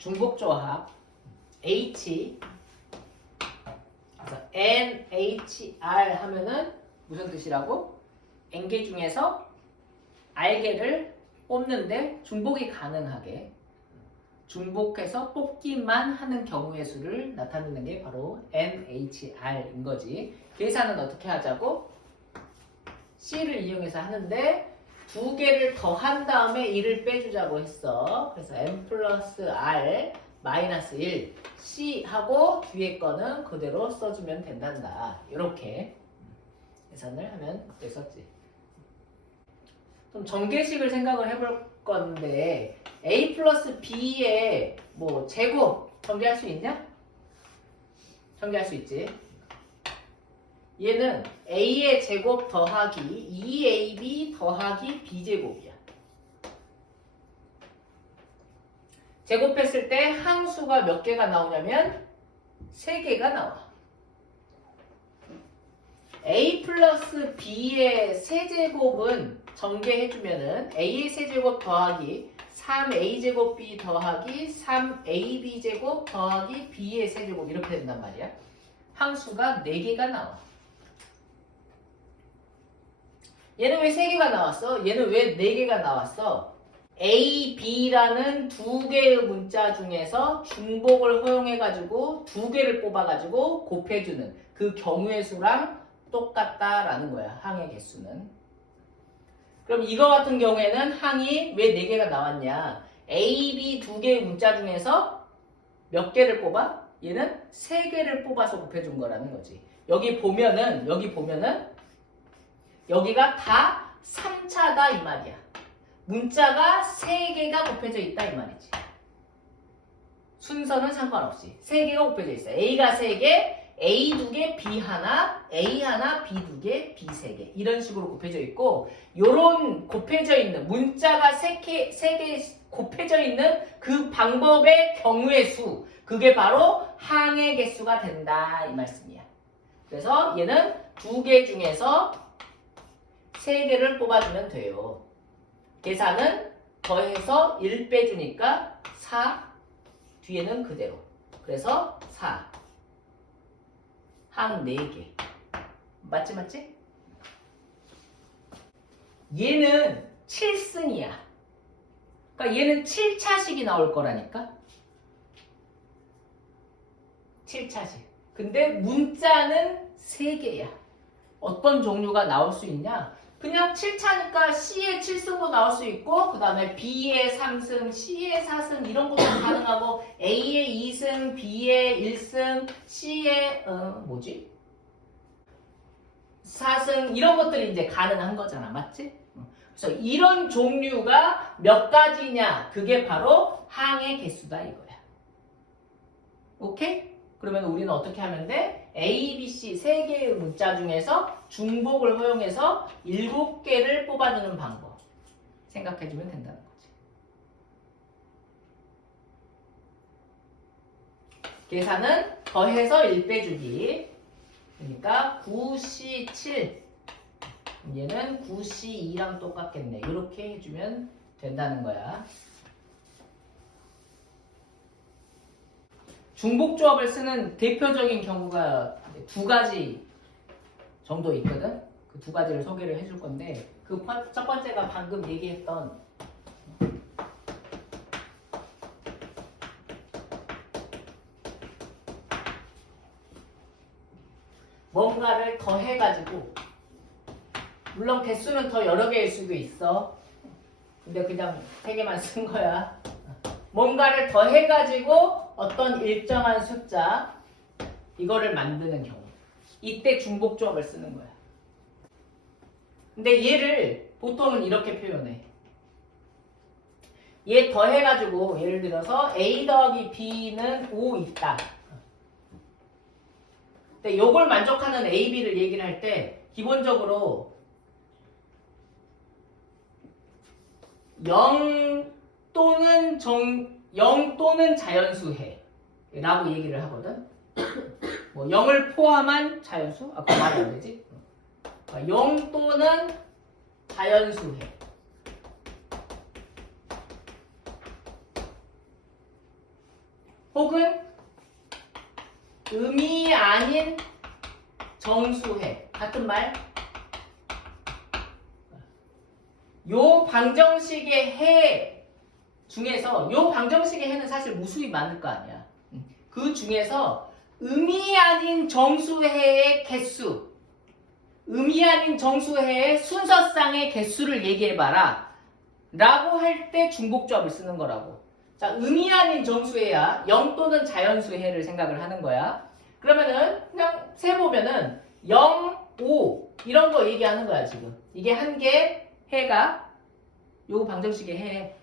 중복조합 H 그래서 NHR 하면은 무슨 뜻이라고? N개 중에서 R개를 뽑는데 중복이 가능하게 중복해서 뽑기만 하는 경우의 수를 나타내는 게 바로 NHR인 거지. 계산은 어떻게 하자고? C를 이용해서 하는데 두 개를 더한 다음에 1을 빼주자고 했어. 그래서 N 플러스 R 마이너스 1 C 하고 뒤에 거는 그대로 써주면 된단다. 이렇게 계산을 하면 됐었지. 좀 전개식을 생각을 해볼 건데 A 플러스 B의 뭐 제곱 전개할 수 있냐? 전개할 수 있지. 얘는 A의 제곱 더하기 2AB 더하기 B제곱이야. 제곱했을 때 항수가 몇 개가 나오냐면 3개가 나와. A 플러스 B의 세제곱은 전개해주면은 A의 세제곱 더하기 3A제곱 B 더하기 3AB제곱 더하기 B의 세제곱 이렇게 된단 말이야. 항수가 4개가 나와. 얘는 왜 3개가 나왔어? 얘는 왜 4개가 나왔어? A, B라는 두 개의 문자 중에서 중복을 허용해가지고 2개를 뽑아가지고 곱해주는 그 경우의 수랑 똑같다라는 거야. 항의 개수는. 그럼 이거 같은 경우에는 항이 왜 4개가 나왔냐? A, B 두 개의 문자 중에서 몇 개를 뽑아? 얘는 3개를 뽑아서 곱해준 거라는 거지. 여기 보면은 여기가 다 3차다 이 말이야. 문자가 3개가 곱해져 있다 이 말이지. 순서는 상관없이 3개가 곱해져 있어. A가 3개, A 2개, B 하나, A 하나, B 2개, B 3개 이런 식으로 곱해져 있고 요런 곱해져 있는 문자가 3개 곱해져 있는 그 방법의 경우의 수 그게 바로 항의 개수가 된다 이 말씀이야. 그래서 얘는 2개 중에서 3개를 뽑아주면 돼요. 계산은 더해서 1 빼주니까 4 뒤에는 그대로. 그래서 4 항 4개. 맞지? 얘는 7승이야. 그러니까 얘는 7차식이 나올 거라니까. 7차식. 근데 문자는 3개야. 어떤 종류가 나올 수 있냐? 그냥 7차니까 C의 7승도 나올 수 있고 그 다음에 B의 3승, C의 4승 이런 것도 가능하고 A의 2승, B의 1승, C의 4승 이런 것들이 이제 가능한 거잖아. 맞지? 그래서 이런 종류가 몇 가지냐? 그게 바로 항의 개수다 이거야. 오케이? 그러면 우리는 어떻게 하면 돼? A, B, C 3개의 문자 중에서 중복을 허용해서 7개를 뽑아주는 방법 생각해주면 된다는 거지. 계산은 더해서 1 빼주기. 그러니까 9C7 얘는 9C2랑 똑같겠네. 이렇게 해주면 된다는 거야. 중복조합을 쓰는 대표적인 경우가 2가지 정도 있거든. 그 2가지를 소개를 해줄 건데 그 첫 번째가 방금 얘기했던 뭔가를 더해가지고 물론 개수는 더 여러 개일 수도 있어. 근데 그냥 3개만 쓴 거야. 뭔가를 더해가지고 어떤 일정한 숫자 이거를 만드는 경우 이때 중복조합을 쓰는 거야. 근데 얘를 보통은 이렇게 표현해. 얘 더해가지고 예를 들어서 A 더하기 B는 5 있다. 근데 요걸 만족하는 A, B를 얘기를 할 때 기본적으로 0 또는 자연수해 라고 얘기를 하거든. 뭐 0을 포함한 자연수? 아까 말이 안 되지? 0 또는 자연수해. 혹은 음이 아닌 정수해. 같은 말. 요 방정식의 해 중에서 요 방정식의 해는 사실 무수히 많을 거 아니야. 그 중에서 음이 아닌 정수해의 개수, 음이 아닌 정수해의 순서상의 개수를 얘기해봐라 라고 할 때 중복조합을 쓰는 거라고. 자, 음이 아닌 정수해야 0 또는 자연수해를 생각을 하는 거야. 그러면은 그냥 세보면은 0, 5 이런 거 얘기하는 거야 지금. 이게 한 개 해가 요 방정식의 해.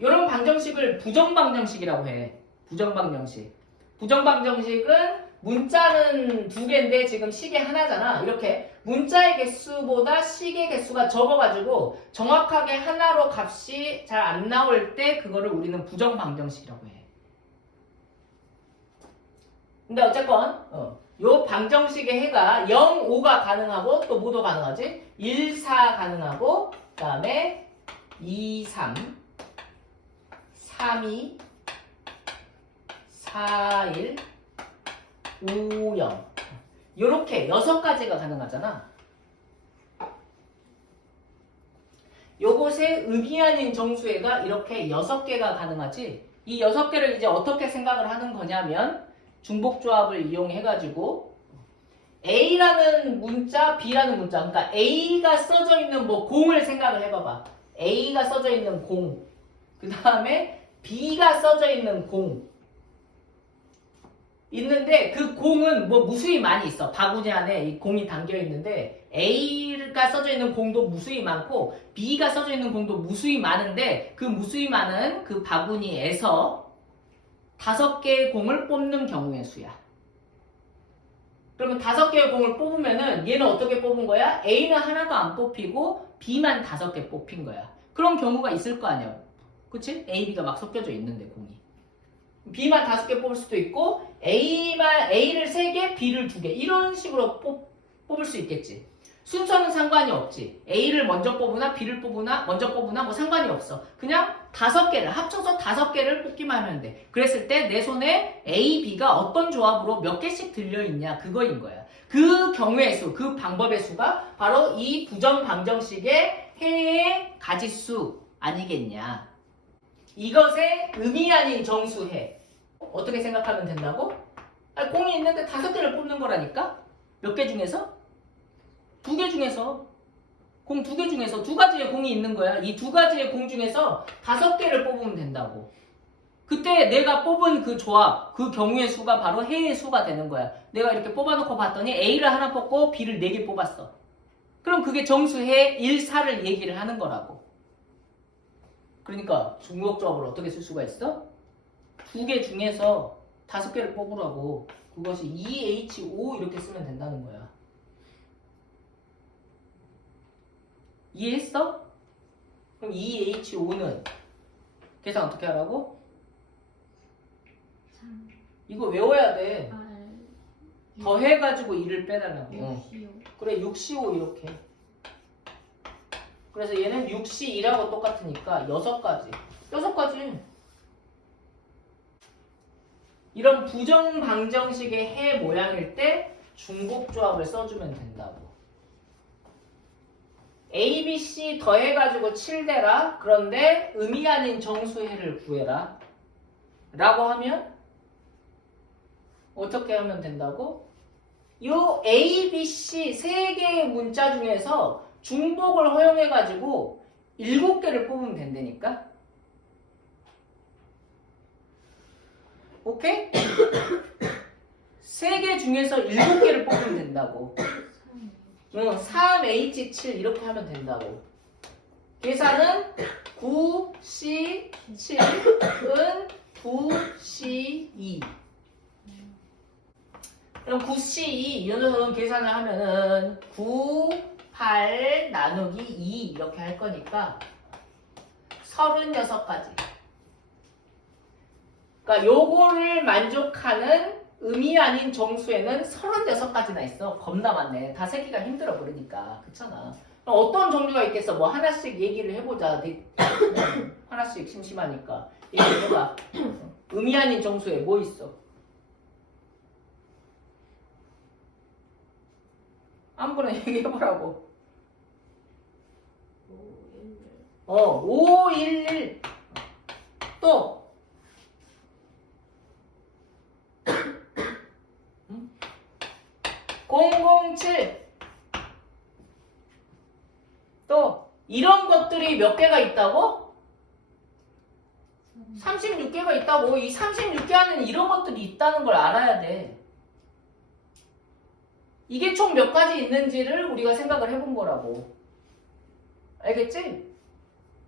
요런 방정식을 부정방정식이라고 해. 부정방정식. 부정방정식은 문자는 두 개인데 지금 식이 하나잖아. 이렇게 문자의 개수보다 식의 개수가 적어가지고 정확하게 하나로 값이 잘 안 나올 때 그거를 우리는 부정방정식이라고 해. 근데 어쨌건 요 방정식의 해가 0, 5가 가능하고 또 뭐도 가능하지? 1, 4 가능하고 그 다음에 2, 3, 3, 2, 4, 1, 5, 0 요렇게 6가지가 가능하잖아. 요것의 음이 아닌 정수해가 이렇게 6개가 가능하지. 이 6개를 이제 어떻게 생각을 하는 거냐면 중복조합을 이용해가지고 A라는 문자, B라는 문자, 그러니까 A가 써져 있는 뭐 공을 생각을 해봐봐. A가 써져 있는 공, 그 다음에 B가 써져 있는 공 있는데 그 공은 뭐 무수히 많이 있어. 바구니 안에 이 공이 담겨 있는데 A가 써져 있는 공도 무수히 많고 B가 써져 있는 공도 무수히 많은데 그 무수히 많은 그 바구니에서 5개의 공을 뽑는 경우의 수야. 그러면 5개의 공을 뽑으면은 얘는 어떻게 뽑은 거야? A는 하나도 안 뽑히고 B만 5개 뽑힌 거야. 그런 경우가 있을 거 아니야. 그치? A, B가 막 섞여져 있는데 공이. B만 5개 뽑을 수도 있고 A를 3개, B를 2개 이런 식으로 뽑을 수 있겠지. 순서는 상관이 없지. A를 먼저 뽑으나 B를 뽑으나 먼저 뽑으나 뭐 상관이 없어. 그냥 5개를 합쳐서 5개를 뽑기만 하면 돼. 그랬을 때 내 손에 A, B가 어떤 조합으로 몇 개씩 들려있냐 그거인 거야. 그 경우의 수, 그 방법의 수가 바로 이 부정방정식의 해의 가지수 아니겠냐. 이것의 음이 아닌 정수해. 어떻게 생각하면 된다고? 공이 있는데 5개를 뽑는 거라니까? 몇 개 중에서? 2개 중에서. 공 2개 중에서 2가지의 공이 있는 거야. 이 2가지의 공 중에서 5개를 뽑으면 된다고. 그때 내가 뽑은 그 조합, 그 경우의 수가 바로 해의 수가 되는 거야. 내가 이렇게 뽑아놓고 봤더니 A를 하나 뽑고 B를 4개 뽑았어. 그럼 그게 정수해 1, 4를 얘기를 하는 거라고. 그러니까 중복조합을 어떻게 쓸 수가 있어? 2개 중에서 5개를 뽑으라고. 그것이 2H5 이렇게 쓰면 된다는 거야. 이해했어? 그럼 2H5는 계산 어떻게 하라고? 3, 이거 외워야 돼. 8, 더 해가지고 2를 빼달라고. 6, 그래 6C5 이렇게. 그래서 얘는 6C2라고 똑같으니까 6가지. 6가지. 이런 부정방정식의 해 모양일 때 중복조합을 써주면 된다고. A, B, C 더해가지고 7대라. 그런데 음이 아닌 정수해를 구해라. 라고 하면 어떻게 하면 된다고? 요 A, B, C 3개의 문자 중에서 중복을 허용해가지고 7개를 뽑으면 된다니까? 오케이? 3개 중에서 7개를 뽑으면 된다고. 3H7 이렇게 하면 된다고. 계산은 9C7은 9C2. 그럼 9C2 이 녀석은 계산을 하면은 9, 8 나누기 2 이렇게 할 거니까 36가지. 그러니까 요거를 만족하는 음이 아닌 정수에는 36가지나 있어. 겁나 많네. 다 세기가 힘들어 그러니까. 그렇잖아. 어떤 종류가 있겠어? 뭐 하나씩 얘기를 해보자. 하나씩 심심하니까. 얘기해봐. 의미 아닌 정수에 뭐 있어? 아무거나 얘기해보라고. 511. 또 007. 또 이런 것들이 몇 개가 있다고? 36개가 있다고. 이 36개 안에는 이런 것들이 있다는 걸 알아야 돼. 이게 총 몇 가지 있는지를 우리가 생각을 해본 거라고. 알겠지?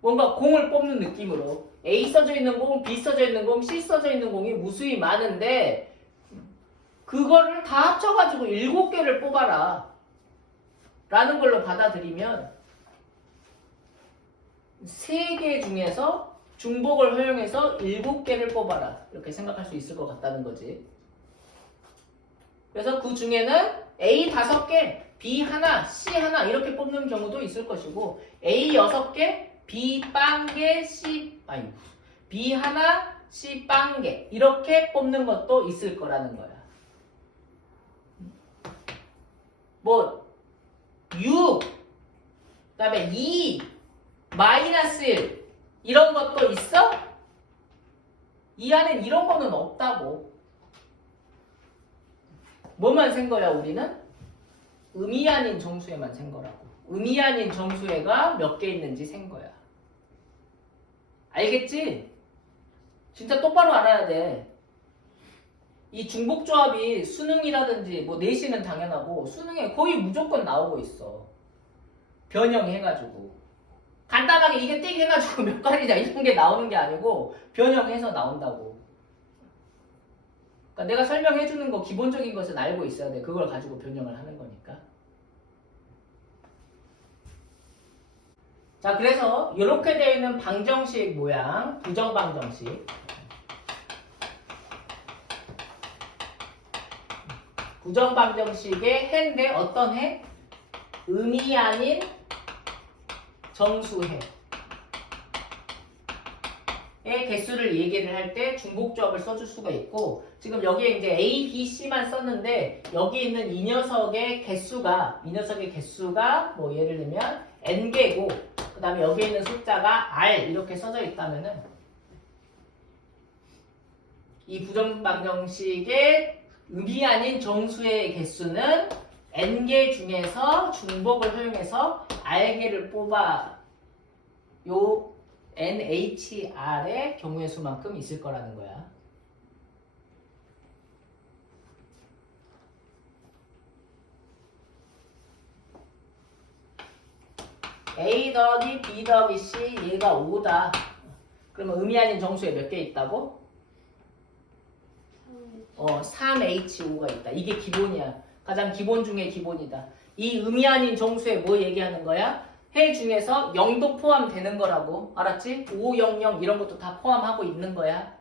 뭔가 공을 뽑는 느낌으로 A 써져 있는 공, B 써져 있는 공, C 써져 있는 공이 무수히 많은데 그거를 다 합쳐가지고 7개를 뽑아라 라는 걸로 받아들이면 3개 중에서 중복을 허용해서 7개를 뽑아라 이렇게 생각할 수 있을 것 같다는 거지. 그래서 그 중에는 A 5개, B 하나, C 하나 이렇게 뽑는 경우도 있을 것이고 A 6개, B 빵개, B 하나, C 빵개 이렇게 뽑는 것도 있을 거라는 거야. 뭐 6, 그다음에 2, 마이너스 1 이런 것도 있어? 이 안엔 이런 거는 없다고. 뭐만 센 거야 우리는? 의미 아닌 정수에만 센 거라고. 의미 아닌 정수에가 몇 개 있는지 센 거야. 알겠지? 진짜 똑바로 알아야 돼. 이 중복조합이 수능이라든지 뭐 내신은 당연하고 수능에 거의 무조건 나오고 있어. 변형해가지고. 간단하게 이게 띡 해가지고 몇 가지냐 이런 게 나오는 게 아니고 변형해서 나온다고. 그러니까 내가 설명해주는 거 기본적인 것은 알고 있어야 돼. 그걸 가지고 변형을 하는 거니까. 자, 그래서 이렇게 되어 있는 방정식 모양, 부정방정식. 부정방정식의 해인데 어떤 해? 의미 아닌 정수해. 의 개수를 얘기를 할 때 중복조합을 써줄 수가 있고 지금 여기에 이제 A, B, C만 썼는데 여기 있는 이 녀석의 개수가 뭐 예를 들면 N개고 그 다음에 여기에 있는 숫자가 R 이렇게 써져 있다면은 이 부정방정식의 의미 아닌 정수의 개수는 N개 중에서 중복을 허용해서 R개를 뽑아 요 NHR의 경우의 수만큼 있을 거라는 거야. A 더하기 B 더하기 C 얘가 5다. 그러면 의미 아닌 정수에 몇 개 있다고? 3H5가 있다. 이게 기본이야. 가장 기본 중에 기본이다. 이 의미 아닌 정수에 뭐 얘기하는 거야? 해 중에서 0도 포함되는 거라고. 알았지? 5, 0, 0 이런 것도 다 포함하고 있는 거야.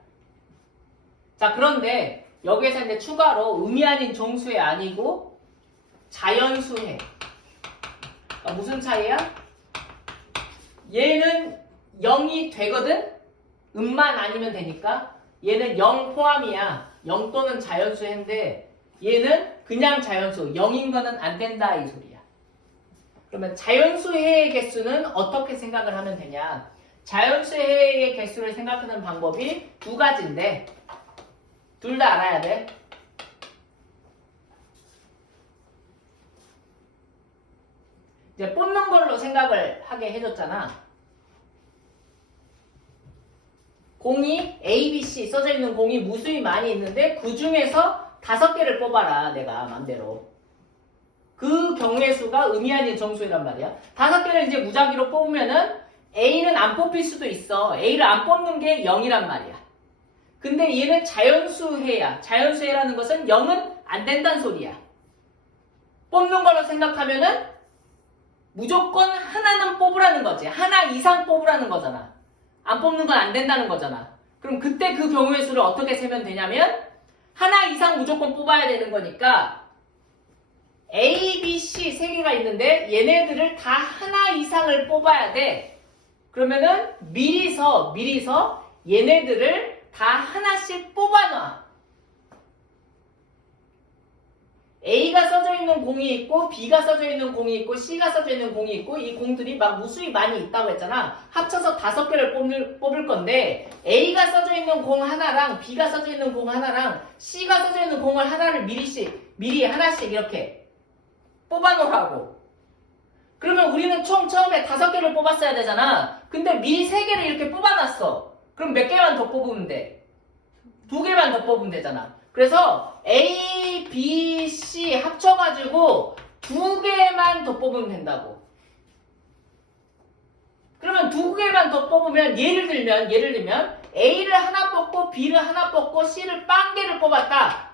자, 그런데 여기에서 이제 추가로 의미 아닌 정수해 아니고 자연수해. 그러니까 무슨 차이야? 얘는 0이 되거든? 음만 아니면 되니까. 얘는 0 포함이야. 0 또는 자연수해인데 얘는 그냥 자연수. 0인 거는 안 된다 이 소리야. 그러면 자연수해의 개수는 어떻게 생각을 하면 되냐? 자연수해의 개수를 생각하는 방법이 두 가지인데 둘 다 알아야 돼. 이제 뽑는 걸로 생각을 하게 해줬잖아. 공이 A, B, C 써져 있는 공이 무수히 많이 있는데 그 중에서 5개를 뽑아라. 내가 맘대로. 그 경우의 수가 의미 아닌 정수란 말이야. 5개를 이제 무작위로 뽑으면은 A는 안 뽑힐 수도 있어. A를 안 뽑는 게 0이란 말이야. 근데 얘는 자연수해야. 자연수해라는 것은 0은 안 된다는 소리야. 뽑는 걸로 생각하면은 무조건 하나는 뽑으라는 거지. 하나 이상 뽑으라는 거잖아. 안 뽑는 건 안 된다는 거잖아. 그럼 그때 그 경우의 수를 어떻게 세면 되냐면 하나 이상 무조건 뽑아야 되는 거니까 A, B, C 3개가 있는데 얘네들을 다 하나 이상을 뽑아야 돼. 그러면은 미리서 얘네들을 다 하나씩 뽑아놔. A가 써져 있는 공이 있고 B가 써져 있는 공이 있고 C가 써져 있는 공이 있고 이 공들이 막 무수히 많이 있다고 했잖아. 합쳐서 5개를 뽑을 건데 A가 써져 있는 공 하나랑 B가 써져 있는 공 하나랑 C가 써져 있는 공을 하나를 미리 하나씩 이렇게 뽑아놓으라고. 그러면 우리는 총 처음에 5개를 뽑았어야 되잖아. 근데 미리 3개를 이렇게 뽑아놨어. 그럼 몇 개만 더 뽑으면 돼? 2개만 더 뽑으면 되잖아. 그래서 A, B, C 합쳐가지고 2개만 더 뽑으면 된다고. 그러면 2개만 더 뽑으면 예를 들면 A를 하나 뽑고 B를 하나 뽑고 C를 빵 개를 뽑았다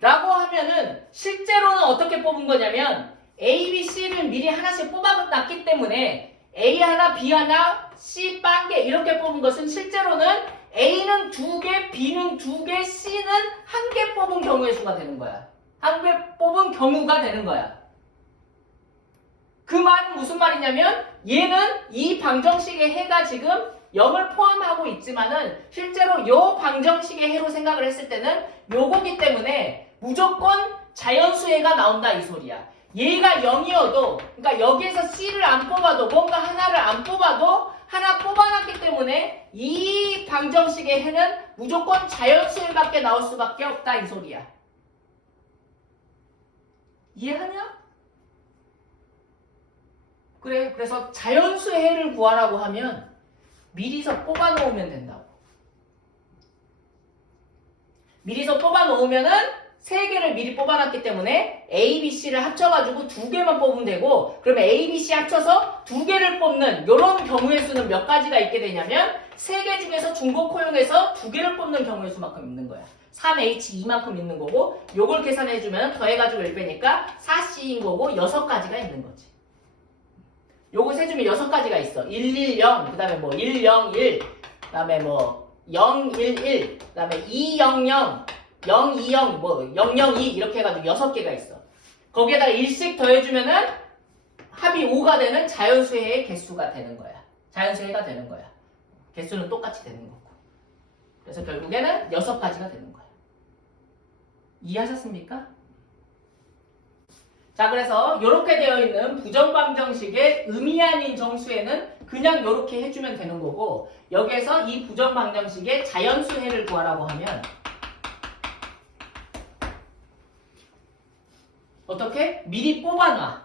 라고 하면은 실제로는 어떻게 뽑은 거냐면 A, B, C를 미리 하나씩 뽑아놨기 때문에 A 하나, B 하나, C 빵 개 이렇게 뽑은 것은 실제로는 A는 2개, B는 2개, C는 1개 뽑은 경우의 수가 되는 거야. 1개 뽑은 경우가 되는 거야. 그 말은 무슨 말이냐면 얘는 이 방정식의 해가 지금 0을 포함하고 있지만은 실제로 요 방정식의 해로 생각을 했을 때는 요거기 때문에 무조건 자연수해가 나온다 이 소리야. 얘가 0이어도 그러니까 여기에서 C를 안 뽑아도 뭔가 하나를 안 뽑아도 하나 뽑아놨기 때문에 이 방정식의 해는 무조건 자연수해밖에 나올 수밖에 없다 이 소리야. 이해하냐? 그래, 그래서 자연수의 해를 구하라고 하면 미리서 뽑아놓으면 된다고. 미리서 뽑아놓으면은 3개를 미리 뽑아놨기 때문에 A, B, C를 합쳐가지고 2개만 뽑으면 되고 그러면 A, B, C 합쳐서 2개를 뽑는 이런 경우의 수는 몇 가지가 있게 되냐면 3개 중에서 중복 허용해서 2개를 뽑는 경우의 수만큼 있는 거야. 3H2만큼 있는 거고 요걸 계산해주면 더해가지고 1빼니까 4C인 거고 6가지가 있는 거지. 요거 세주면 6가지가 있어. 110, 그 다음에 뭐 101, 그 다음에 뭐 011, 그 다음에 200, 020, 뭐 002 이렇게 해가지고 6개가 있어. 거기에다가 1씩 더해주면은 합이 5가 되는 자연수해의 개수가 되는 거야. 자연수해가 되는 거야. 개수는 똑같이 되는 거고. 그래서 결국에는 6가지가 되는 거야. 이해하셨습니까? 자, 그래서 이렇게 되어 있는 부정방정식의 의미 아닌 정수에는 그냥 이렇게 해주면 되는 거고 여기에서 이 부정방정식의 자연수해를 구하라고 하면 어떻게? 미리 뽑아놔.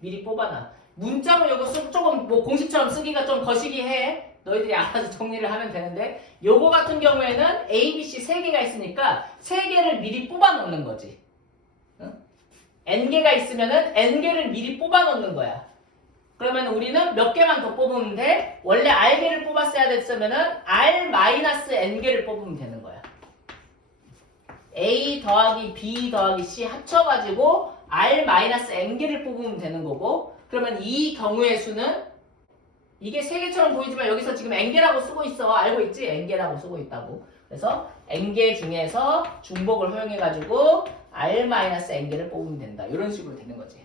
미리 뽑아놔. 문자로 이거 조금 뭐 공식처럼 쓰기가 좀 거시기 해. 너희들이 알아서 정리를 하면 되는데 요거 같은 경우에는 A, B, C 3개가 있으니까 3개를 미리 뽑아놓는 거지. 응? N개가 있으면은 N개를 미리 뽑아놓는 거야. 그러면 우리는 몇 개만 더 뽑으면 돼? 원래 R개를 뽑았어야 됐으면은 R-N개를 뽑으면 되는 거야. A 더하기 B 더하기 C 합쳐가지고 R-N개를 뽑으면 되는 거고 그러면 이 경우의 수는 이게 3개처럼 보이지만 여기서 지금 N개라고 쓰고 있어. 알고 있지? N개라고 쓰고 있다고. 그래서 N개 중에서 중복을 허용해가지고 R-N개를 뽑으면 된다. 이런 식으로 되는 거지.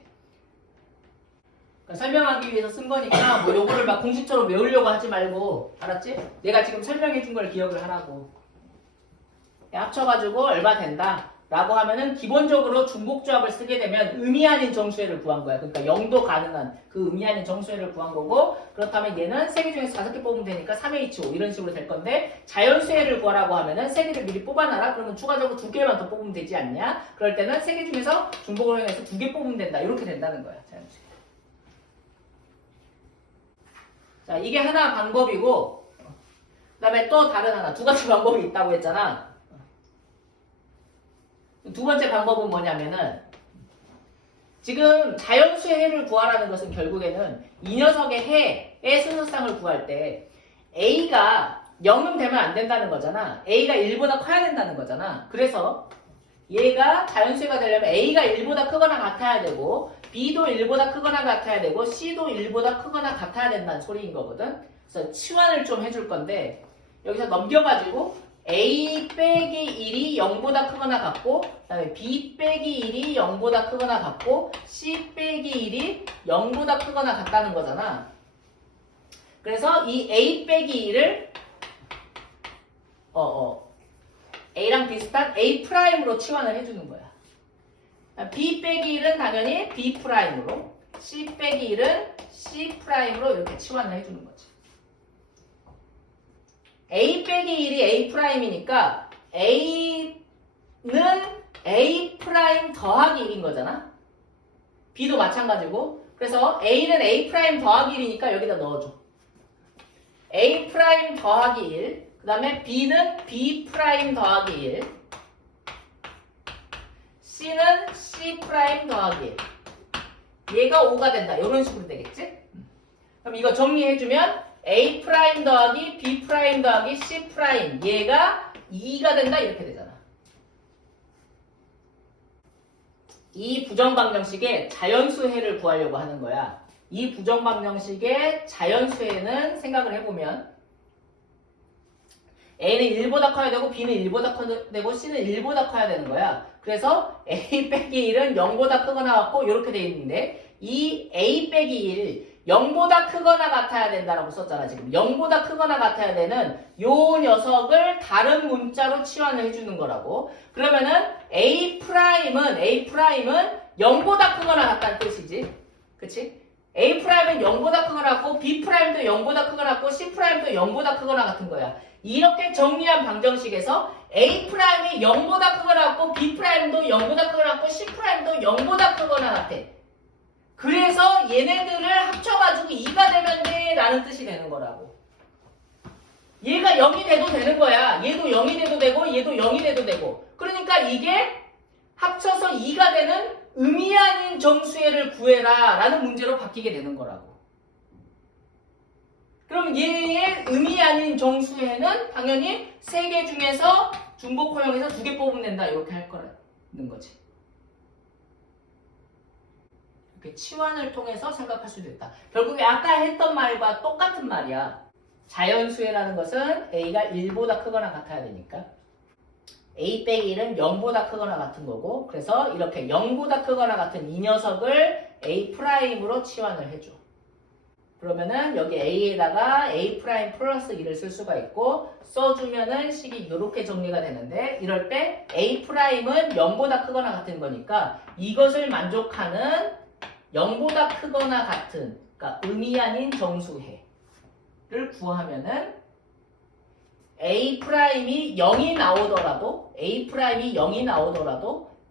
그러니까 설명하기 위해서 쓴 거니까 뭐 요거를 막 공식처럼 외우려고 하지 말고 알았지? 내가 지금 설명해 준 걸 기억을 하라고. 합쳐가지고 얼마 된다 라고 하면은 기본적으로 중복조합을 쓰게 되면 의미 아닌 정수해를 구한 거야. 그러니까 0도 가능한 그 의미 아닌 정수해를 구한 거고 그렇다면 얘는 3개 중에서 5개 뽑으면 되니까 3H5 이런 식으로 될 건데 자연수해를 구하라고 하면은 3개를 미리 뽑아놔라. 그러면 추가적으로 2개만 더 뽑으면 되지 않냐? 그럴 때는 3개 중에서 중복을 활용해서 2개 뽑으면 된다. 이렇게 된다는 거야. 자연수해. 자, 이게 하나 방법이고 그 다음에 또 다른 하나 2가지 방법이 있다고 했잖아. 두 번째 방법은 뭐냐면은 지금 자연수의 해를 구하라는 것은 결국에는 이 녀석의 해의 순서상을 구할 때 A가 0은 되면 안 된다는 거잖아. A가 1보다 커야 된다는 거잖아. 그래서 얘가 자연수가 되려면 A가 1보다 크거나 같아야 되고 B도 1보다 크거나 같아야 되고 C도 1보다 크거나 같아야 된다는 소리인 거거든. 그래서 치환을 좀 해줄 건데 여기서 넘겨가지고 A 빼기 1이 0보다 크거나 같고 그 다음에 B 빼기 1이 0보다 크거나 같고 C 빼기 1이 0보다 크거나 같다는 거잖아. 그래서 이 A 빼기 1을 A랑 비슷한 A 프라임으로 치환을 해주는 거야. B 빼기 1은 당연히 B 프라임으로, C 빼기 1은 C 프라임으로 이렇게 치환을 해주는 거지. A 빼기 1이 A 프라임이니까 A는 A 프라임 더하기 1인 거잖아. B도 마찬가지고. 그래서 A는 A 프라임 더하기 1이니까 여기다 넣어줘. A 프라임 더하기 1. 그 다음에 B는 B 프라임 더하기 1. C는 C 프라임 더하기 1. 얘가 5가 된다. 이런 식으로 되겠지? 그럼 이거 정리해주면 A 프라임 더하기 B 프라임 더하기 C 프라임. 얘가 2가 된다. 이렇게 되잖아. 이 부정방정식의 자연수해를 구하려고 하는 거야. 이 부정방정식의 자연수해는 생각을 해보면 A는 1보다 커야 되고 B는 1보다 커야 되고 C는 1보다 커야 되는 거야. 그래서 A 빼기 1은 0보다 크거나 같고 이렇게 돼 있는데 이 A 빼기 1 0보다 크거나 같아야 된다라고 썼잖아. 지금 0보다 크거나 같아야 되는 요 녀석을 다른 문자로 치환을 해주는 거라고. 그러면은 A 프라임은 0보다 크거나 같다는 뜻이지. 그치? A 프라임은 0보다 크거나 같고 B 프라임도 0보다 크거나 같고 C 프라임도 0보다 크거나 같은 거야. 이렇게 정리한 방정식에서 A 프라임이 0보다 크거나 같고 B 프라임도 0보다 크거나 같고 C 프라임도 0보다 크거나 같아. 그래서 얘네들을 합쳐가지고 2가 되면 돼 라는 뜻이 되는 거라고. 얘가 0이 돼도 되는 거야. 얘도 0이 돼도 되고 얘도 0이 돼도 되고. 그러니까 이게 합쳐서 2가 되는 의미 아닌 정수해를 구해라 라는 문제로 바뀌게 되는 거라고. 그럼 얘의 의미 아닌 정수해는 당연히 3개 중에서 중복호형에서 2개 뽑으면 된다. 이렇게 할 거라는 거지. 이렇게 치환을 통해서 생각할 수도 있다. 결국에 아까 했던 말과 똑같은 말이야. 자연수해라는 것은 A가 1보다 크거나 같아야 되니까 A 빼기 1은 0보다 크거나 같은 거고, 그래서 이렇게 0보다 크거나 같은 이 녀석을 A 프라임으로 치환을 해줘. 그러면은 여기 A에다가 A 프라임 플러스 1을 쓸 수가 있고, 써주면은 식이 이렇게 정리가 되는데, 이럴 때 A 프라임은 0보다 크거나 같은 거니까 이것을 만족하는 0보다 크거나 같은, 그러니까 의미 아닌 정수해를 구하면은 A 프라임이 0이 나오더라도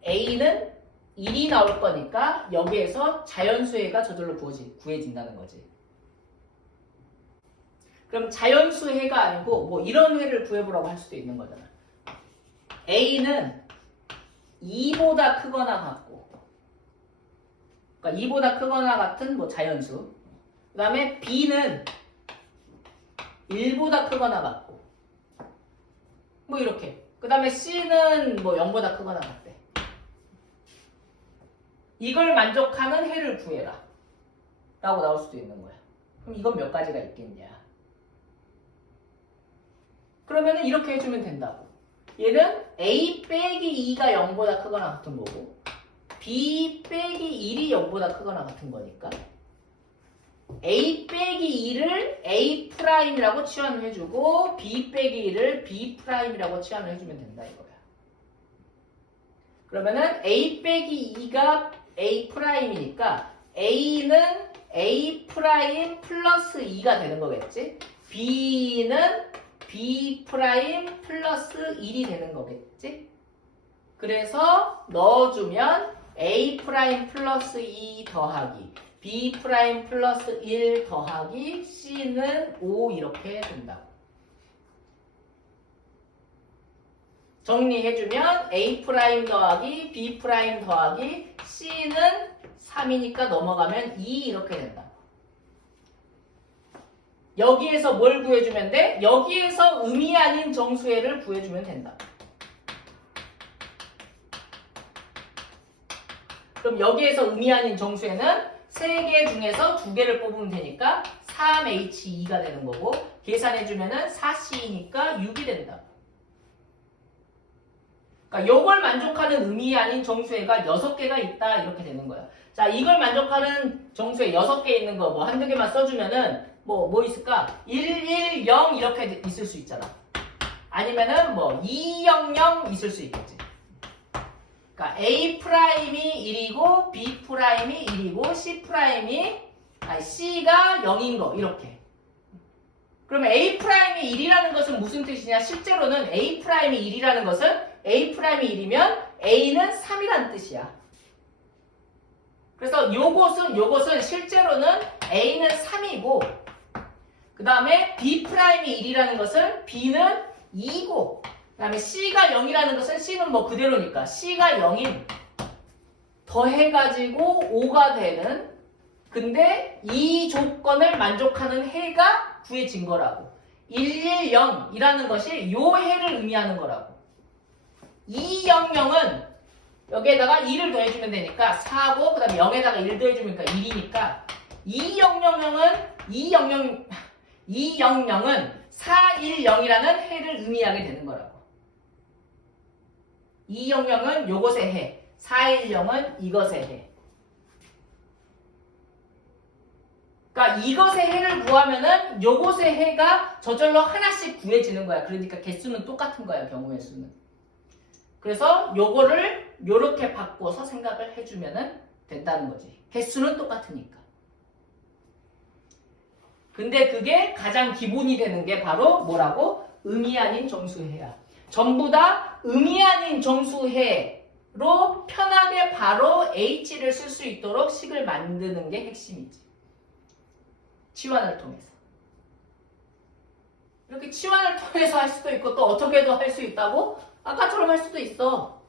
A는 1이 나올 거니까 여기에서 자연수해가 저절로 구해진다는 거지. 그럼 자연수해가 아니고 뭐 이런 회를 구해보라고 할 수도 있는 거잖아. A는 2보다 크거나 같고, 그러니까 2보다 크거나 같은 뭐 자연수. 그 다음에 B는 1보다 크거나 같고, 뭐 이렇게. 그 다음에 C는 뭐 0보다 크거나 같대. 이걸 만족하는 해를 구해라 라고 나올 수도 있는 거야. 그럼 이건 몇 가지가 있겠냐. 그러면은 이렇게 해주면 된다고. 얘는 A 빼기 2가 0보다 크거나 같은 거고, B 빼기 1이 0보다 크거나 같은 거니까 A 빼기 2를 A 프라임이라고 치환을 해주고 B 빼기 1을 B 프라임이라고 치환을 해주면 된다 이거야. 그러면은 A 빼기 2가 A 프라임이니까 A는 A 프라임 플러스 2가 되는 거겠지? B는 B 프라임 플러스 1이 되는 거겠지? 그래서 넣어주면 A 프라임 플러스 2 더하기 B 프라임 플러스 1 더하기 C는 5 이렇게 된다고. 정리해주면 A 프라임 더하기 B 프라임 더하기 C는 3이니까 넘어가면 2 이렇게 된다고. 여기에서 뭘 구해주면 돼? 여기에서 의미 아닌 정수해를 구해주면 된다. 그럼 여기에서 의미 아닌 정수해는 3개 중에서 2개를 뽑으면 되니까 3H2가 되는 거고, 계산해주면은 4C니까 6이 된다. 그러니까 이걸 만족하는 의미 아닌 정수해가 6개가 있다 이렇게 되는 거야. 자, 이걸 만족하는 정수해 6개 있는 거 뭐 한두 개만 써주면은 뭐 있을까? 1, 1, 0 이렇게 있을 수 있잖아. 아니면은 뭐 200 있을 수 있겠지. 그러니까 A 프라임이 1이고 B 프라임이 1이고 C가 0인 거 이렇게. 그러면 A 프라임이 1이라는 것은 무슨 뜻이냐? 실제로는 A 프라임이 1이라는 것은 A 프라임이 1이면 A는 3이라는 뜻이야. 그래서 요것은 실제로는 A는 3이고 그 다음에 B 프라임이 1이라는 것은 B는 2고 그 다음에 C가 0이라는 것은 C는 뭐 그대로니까 C가 0인 더해가지고 5가 되는 근데 이 조건을 만족하는 해가 구해진 거라고. 110이라는 것이 요 해를 의미하는 거라고. 200은 여기에다가 2를 더해주면 되니까 4고 그 다음에 0에다가 1 더해주면 2니까 200은 410이라는 해를 의미하게 되는 거라고. 200은 요것의 해, 410은 이것의 해. 그러니까 이것의 해를 구하면은 요것의 해가 저절로 하나씩 구해지는 거야. 그러니까 개수는 똑같은 거야, 경우의 수는. 그래서 요거를 요렇게 바꿔서 생각을 해주면은 된다는 거지. 개수는 똑같으니까. 근데 그게 가장 기본이 되는 게 바로 뭐라고? 의미 아닌 정수해야. 전부 다 의미 아닌 정수해로 편하게 바로 H를 쓸 수 있도록 식을 만드는 게 핵심이지. 치환을 통해서. 이렇게 치환을 통해서 할 수도 있고 또 어떻게도 할 수 있다고? 아까처럼 할 수도 있어.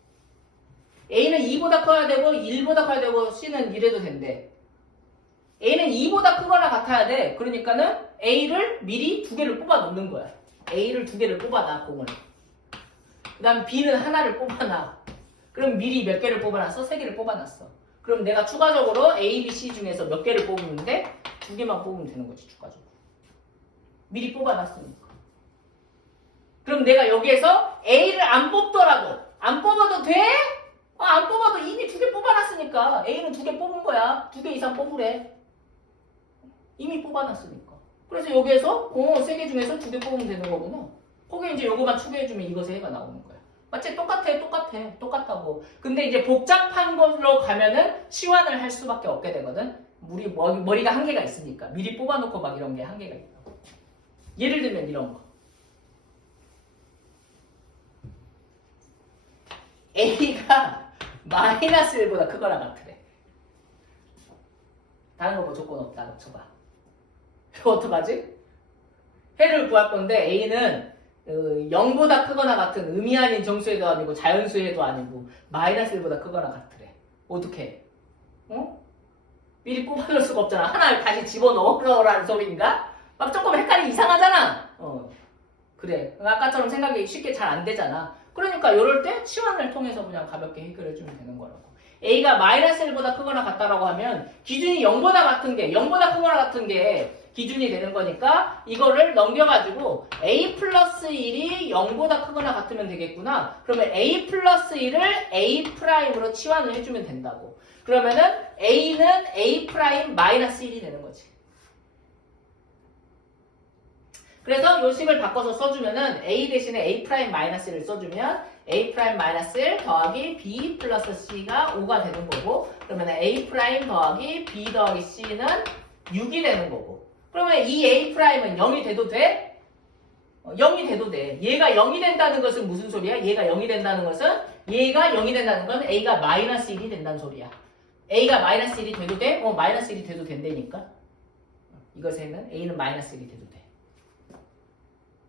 A는 2보다 커야 되고 1보다 커야 되고 C는 이래도 된대. A는 2보다 크거나 같아야 돼. 그러니까는 A를 미리 2개를 뽑아 놓는 거야. A를 2개를 뽑아놔, 공을. 그 다음 B는 하나를 뽑아놔. 그럼 미리 몇 개를 뽑아놨어? 3개를 뽑아놨어. 그럼 내가 추가적으로 A, B, C 중에서 몇 개를 뽑으는데 2개만 뽑으면 되는 거지, 추가적으로. 미리 뽑아놨으니까. 그럼 내가 여기에서 A를 안 뽑더라도, 안 뽑아도 돼? 안 뽑아도 이미 2개 뽑아놨으니까. A는 2개 뽑은 거야. 2개 이상 뽑으래. 이미 뽑아놨으니까. 그래서 여기에서 3개 중에서 2개 뽑으면 되는 거구나. 거기에 이제 요거만 추가해주면 이것의 해가 나오는 거야. 맞지? 똑같다고. 근데 이제 복잡한 걸로 가면은 치환을 할 수밖에 없게 되거든. 우리 머리가 한계가 있으니까. 미리 뽑아놓고 막 이런 게 한계가 있다고. 예를 들면 이런 거. A가 마이너스 1보다 크거나 같으래. 다른 거 뭐 조건 없다. 쳐봐. 이거 어떡하지? 해를 구할 건데 A는 0보다 크거나 같은 의미 아닌 정수해도 아니고 자연수해도 아니고 마이너스 1보다 크거나 같으래. 어떻게? 미리 뽑아놓을 수가 없잖아. 하나를 다시 집어넣으라는 소리인가? 막 조금 헷갈리 이상하잖아. 그래. 아까처럼 생각이 쉽게 잘 안 되잖아. 그러니까 이럴 때 치환을 통해서 그냥 가볍게 해결해주면 되는 거라고. A가 마이너스 1보다 크거나 같다라고 하면 기준이 0보다 크거나 같은 게 기준이 되는 거니까 이거를 넘겨가지고 A 플러스 1이 0보다 크거나 같으면 되겠구나. 그러면 A 플러스 1을 A 프라임으로 치환을 해주면 된다고. 그러면은 A는 A 프라임 마이너스 1이 되는 거지. 그래서 이 식을 바꿔서 써주면은 A 대신에 A 프라임 마이너스 1을 써주면 A 프라임 마이너스 1 더하기 B 플러스 C가 5가 되는 거고 그러면 A 프라임 더하기 B 더하기 C는 6이 되는 거고 그러면 이 A 프라임은 0이 돼도 돼? 0이 돼도 돼. 얘가 0이 된다는 것은 무슨 소리야? 얘가 0이 된다는 것은 얘가 0이 된다는 건 A가 마이너스 1이 된다는 소리야. A가 마이너스 1이 돼도 돼? 마이너스 1이 돼도 된다니까. 이것에는 A는 마이너스 1이 돼도 돼.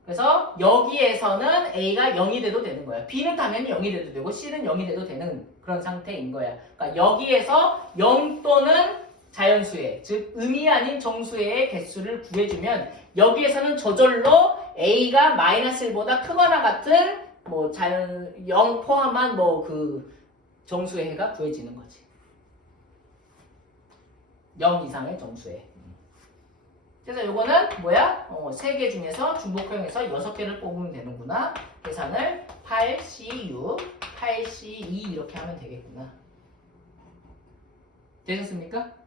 그래서 여기에서는 A가 0이 돼도 되는 거야. B는 당연히 0이 돼도 되고 C는 0이 돼도 되는 그런 상태인 거야. 그러니까 여기에서 0 또는 자연수의, 즉 의미 아닌 정수의 개수를 구해주면 여기에서는 저절로 A가 마이너스 1보다 크거나 같은 0 포함한 그 정수의 해가 구해지는 거지. 0 이상의 정수의. 그래서 요거는 뭐야? 3개 중에서 중복형에서 6개를 뽑으면 되는구나. 계산을 8C6, 8C2 이렇게 하면 되겠구나. 되셨습니까?